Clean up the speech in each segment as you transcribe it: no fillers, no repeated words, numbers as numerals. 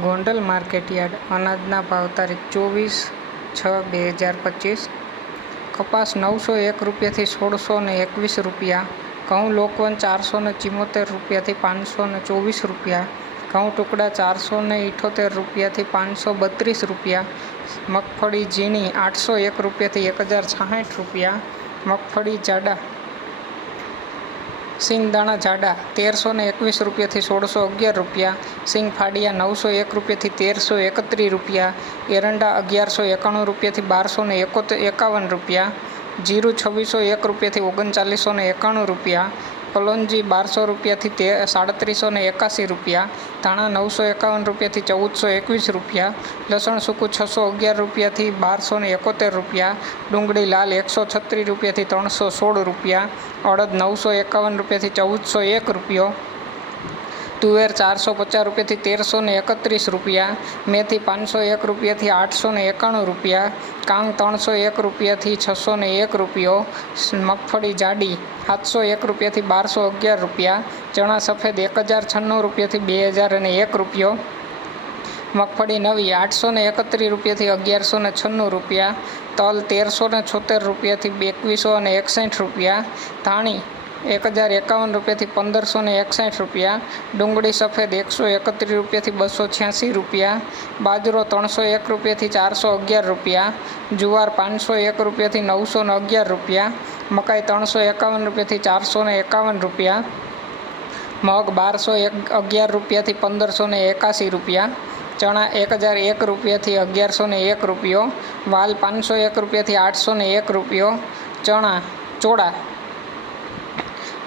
Gondal market yard અનાજના ભાવ તારીખ 24/6/2025। કપાસ 901 રૂપિયાથી 1621 રૂપિયા, ઘઉં લોકવન 474 રૂપિયાથી 524 રૂપિયા, ઘઉં ટુકડા 478 રૂપિયાથી 532 રૂપિયા, મગફળી ઝીણી 801 રૂપિયાથી 1060 રૂપિયા, મગફળી જાડા સિંગદાણા જાડા 1321 રૂપિયાથી 1611 રૂપિયા, સિંગ ફાડિયા 901 રૂપિયાથી 1331 રૂપિયા, એરંડા 1191 રૂપિયાથી 1251 રૂપિયા, જીરું 2601 રૂપિયાથી 3991 રૂપિયા, કલોંજી 1200 રૂપિયાથી 3781 રૂપિયા, ધાણા 951 રૂપિયાથી 1421 રૂપિયા, લસણ સૂકું 611 રૂપિયાથી 1271 રૂપિયા, ડુંગળી લાલ 136 રૂપિયાથી 316 રૂપિયા, અડદ 951 રૂપિયાથી 1401 રૂપિયો, તુવેર 450 રૂપિયાથી 1331 રૂપિયા, મેથી 501 રૂપિયાથી 891 રૂપિયા, કાંગ 301 રૂપિયાથી 601 રૂપિયો, મગફળી જાડી 701 રૂપિયાથી 1211 રૂપિયા, ચણા સફેદ 1096 રૂપિયાથી 2001 રૂપિયો, મગફળી નવી 831 રૂપિયાથી 1196 રૂપિયા, તલ 1376 રૂપિયાથી 2161 રૂપિયા, ધાણી 1051 રૂપિયાથી 1561 રૂપિયા, ડુંગળી સફેદ 131 રૂપિયાથી 286 રૂપિયા, બાજરો 301 રૂપિયાથી 411 રૂપિયા, જુવાર 501 રૂપિયાથી 911 રૂપિયા, મકાઈ 351 રૂપિયાથી 451 રૂપિયા, મગ 1211 રૂપિયાથી 1581 રૂપિયા, ચણા 1001 રૂપિયાથી 1101 રૂપિયો, વાલ 501 રૂપિયાથી 801 રૂપિયો, ચોળા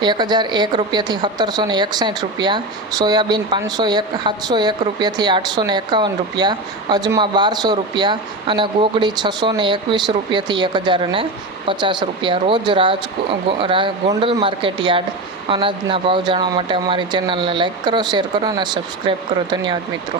1001 રૂપિયાથી 1761 રૂપિયા, સોયાબીન 701 રૂપિયાથી 851 રૂપિયા, અજમા 1200 રૂપિયા અને ગોગડી 621 રૂપિયાથી 1050 રૂપિયા। રોજ ગોંડલ માર્કેટયાર્ડ અનાજના ભાવ જાણવા માટે અમારી ચેનલને લાઇક કરો, શેર કરો અને સબસ્ક્રાઈબ કરો। ધન્યવાદ મિત્રો।